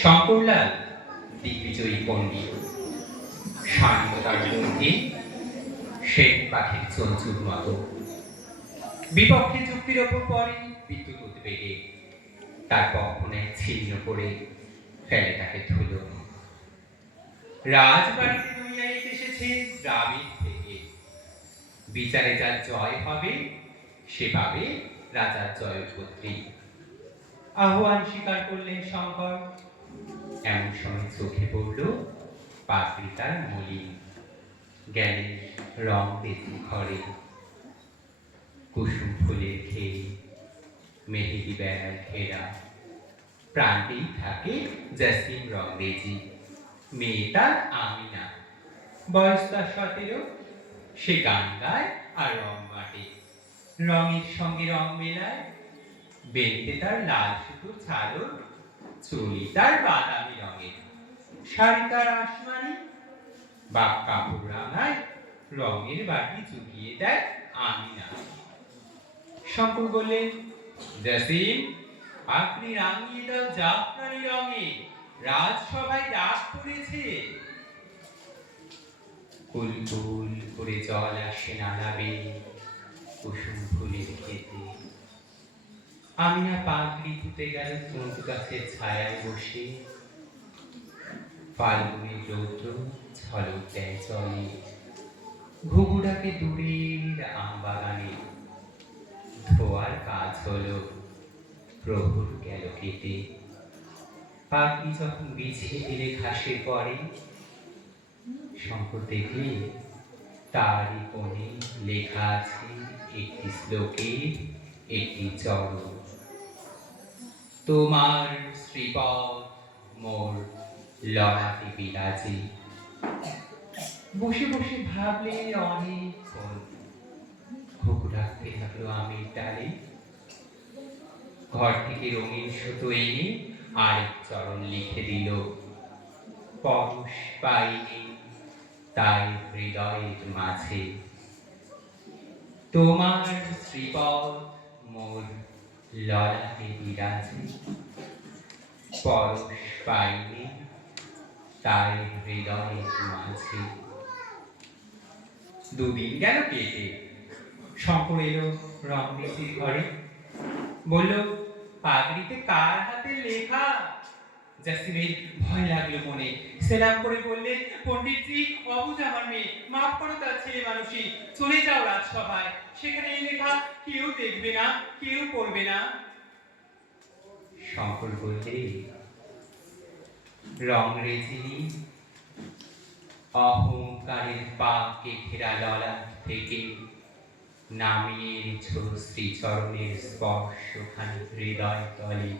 শঙ্করলাল দিগ্বিজয়ী পণ্ডিত, শান্ততার মধ্যে শ্বেত পাখির চঞ্চুর মতো। বিপক্ষে যুক্তির ওপর পরে বিদ্যুৎ উদ্বেগে তার পক্ষনে ছিন্ন করে ফেলে তাকে ধুলো। রাজবাড়িতে দুনিয়ায় এসেছে দ্রাবিড় থেকে। বিচারে যার জয় হবে সে পাবে রাজার জয়পত্রী। আহ্বান স্বীকার করলেন শঙ্কর। এমন সময় চোখে পড়ল পাত্রিকার মলিন, গেলেন রং বেশি ঘরে। কুসুম ফুলের খেয়ে মেহেদি বেড়ার ঘেরা, প্রান্তেই থাকে জাসিম রংরেজি। মেয়েটা আমিনা, বয়স তার 17। সে গান গায় আর রং বাটে, রঙের সঙ্গে রং মেলায়। বেলতে তার লাল সুতোর চাদর, চুলি তার বাদামি রঙের, শাড়ি তার আসমানি। বাপ কাপড় রাঙায়, রঙের বাটি চুকিয়ে দেয় আমিনা। শঙ্কর বললেন, জাসিম, আপনি রাঙিয়ে দাও জাফরানি রঙে, রাজসভায় ডাক পড়েছে। কুলকুল করে জল আসে নালাবে কুসুম ফুলের খেতে। আমিনা পাগড়ি পুঁতে গেল তুঁত গাছের ছায়ায় বসে। ফাল্গুনের রৌদ্র ঝলক দেয় জলে, ঘুঘু ডাকে দূরের আমবাগানে। ধোয়ার কাজ হলো, প্রহর গেল কেটে। পাখি যখন বিছিয়ে দিলে ঘাসের পরে, শঙ্কর দেখলে তারই কোণে লেখা আছে একটি শ্লোকের একটি চরণ। তোমার শ্রীপদ মোর ললাটে বিরাজে। বসে বসে ভাবলে অনেকক্ষণ। ঘুঘু ডাকতে থাকলো আমের ডালে। ঘর থেকে রঙিন সুতো এনে আরেক চরণ লিখে দিল, পরশ পাইনি তাই হৃদয়ের মাঝে। তোমার শ্রীপদ মোর ললাটে বিরাজে, পরশ পাইনি তাই হৃদয়ের মাঝে। দুদিন গেল কেটে। শঙ্কর এলো রংরেজির ঘরে, বলল, পাগড়িতে কার হাতে লেখা? জাসিমের ভয় লাগলো মনে। সেলাম করে বললেন, পণ্ডিতজি, অবুঝ আমার মেয়ে, মাফ করো তার ছেলে মানুষই। চলে যাও রাজসভায়, সেখানে এই লেখা কেউ দেখবে না, কেউ পড়বে না। শঙ্কর বললে, রংরেজিনী, অহংকারের পাকে ঘেরা ললাট থেকে নামিয়ে এনেছ শ্রীচরণের স্পর্শখানি হৃদয় তলে।